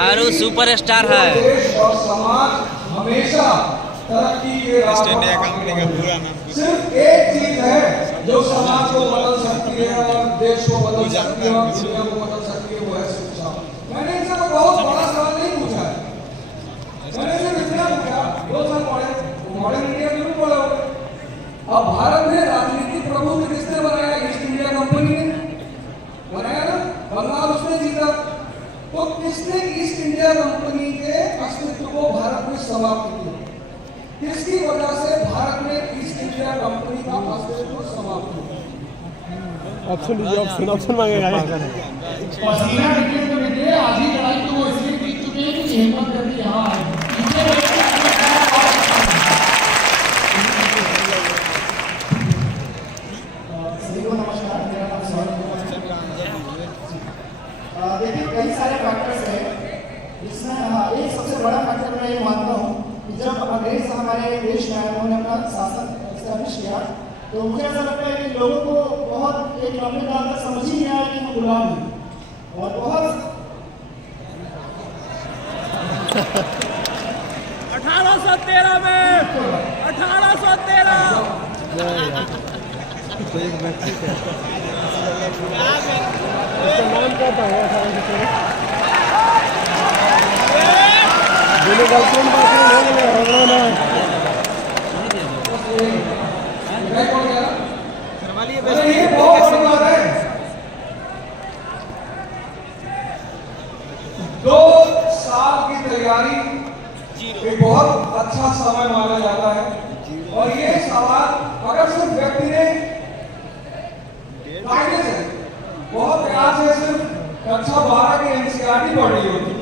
आरू superstar है। और समाज हमेशा तरक्की के रास्ते इंडिया कंपनी का पूरा नाम सिर्फ एक चीज है जो समाज को बदल सकती है और देश को बदल सकती है और दुनिया को बदल सकती है, वो है शिक्षा। मैंने इनसे कोई बहुत बड़ा सवाल नहीं पूछा है, मैंने सिर्फ इतना पूछा 2 साल पढ़े मॉडर्न इंडिया जरूर पढ़े होंगे। अब भारत में राजनीतिक प्रभुत्व किसने बनाया? ईस्ट इंडिया कंपनी ने बनाया ना, बंगाल उसने जीता। तो किसने ईस्ट इंडिया कंपनी के अस्तित्व को भारत में समाप्त किया? किसकी वजह से भारत में ईस्ट इंडिया कंपनी का अस्तित्व समाप्त हुआ? ऑप्शन मांगेगा। पसीना निकले तो निकले, आधी लड़ाई तो वो इसलिए जीत चुके हैं कि हिम्मत करके यहाँ आए। सभी को नमस्कार, मेरा नाम सौरभ कुमार है। देखिए कई सारे फैक्टर्स हैं जिसमें एक सबसे बड़ा फैक्टर मैं ये मानता हूँ कि जब अंग्रेज हमारे देश में आए, उन्होंने अपना शासन एस्टैब्लिश किया, तो मुझे ऐसा लगता है कि लोगों को बहुत एक लंबे काल तक समझ ही नहीं आया कि वो गुलाम है और बहुत 1813 में 1813 नाम क्या था? गर्लफ्रेंड ये बहुत बड़ी बात है। 2 साल की तैयारी एक बहुत अच्छा समय माना जाता है और ये सवाल अगर सिर्फ व्यक्ति ने कायदे से बहुत प्यार से सिर्फ कक्षा 12 की एनसीईआरटी पढ़ ली होती,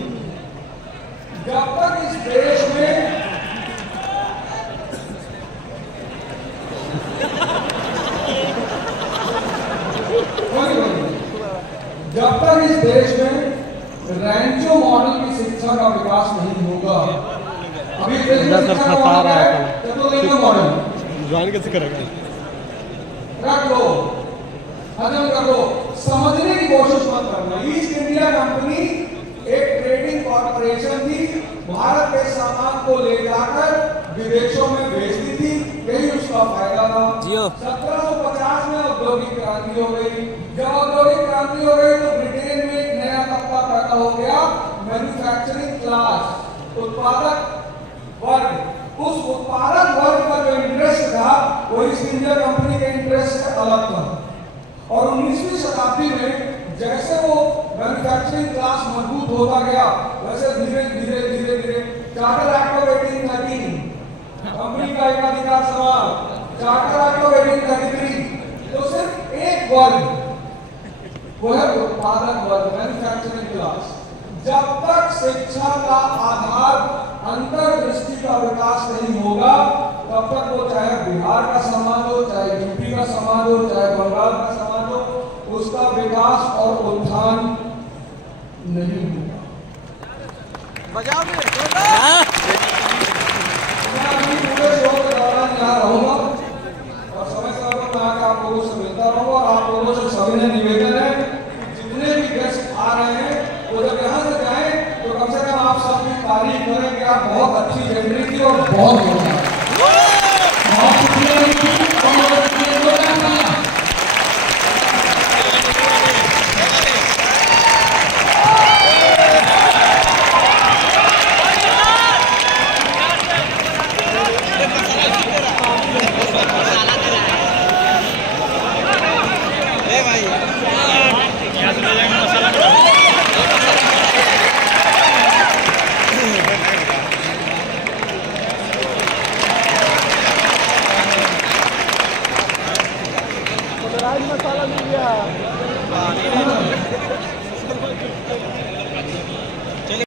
जब तक इस देश में रैंचो मॉडल की शिक्षा का विकास नहीं होगा। अभी मॉडल ज्वाइन कैसे करेगा? रख लो, हजम कर लो, समझने की कोशिश मत करना। ईस्ट इंडिया कंपनी एक ट्रेडिंग कॉर्पोरेशन थी, भारत के सामान को ले जाकर विदेशों में बेचती थी, यही उसका फायदा था। 1750 में औद्योगिक क्रांति हो गई। जब औद्योगिक क्रांति हो गई तो ब्रिटेन में एक नया तबका पैदा हो गया, मैन्युफैक्चरिंग क्लास, उत्पादक वर्ग। उस उत्पादक वर्ग का जो इंटरेस्ट था वो ईस्ट इंडिया कंपनी के इंटरेस्ट से अलग था। और 19वीं शताब्दी में जैसे वो मैन्युफैक्चरिंग क्लास मजबूत होता गया, वैसे धीरे धीरे धीरे धीरे चार्टर एक्ट ऑफ 1813 कंपनी का एकाधिकार सवाल, चार्टर एक्ट ऑफ 1833, तो सिर्फ एक वर्ग वो है उत्पादक वर्ग, मैन्युफैक्चरिंग क्लास। जब तक शिक्षा का आधार अंतर्दृष्टि का विकास नहीं होगा, तब तक वो चाहे बिहार का समाज हो, चाहे यूपी का समाज हो, चाहे बंगाल का समाज हो, उसका विकास और उत्थान नहीं होगा। बजाओ मैं अभी पूरे शो के दौरान यहाँ रहूंगा और समय समय पर मैं आकर आप लोगों से मिलता रहूंगा और आप लोगों से सविनय निवेदन है, जितने भी गेस्ट आ रहे हैं वो जब यहाँ से जाएं तो कम से कम आप सबकी तारीफ करें कि आप बहुत अच्छी जर्नी थी और बहुत मसाला मिल गया।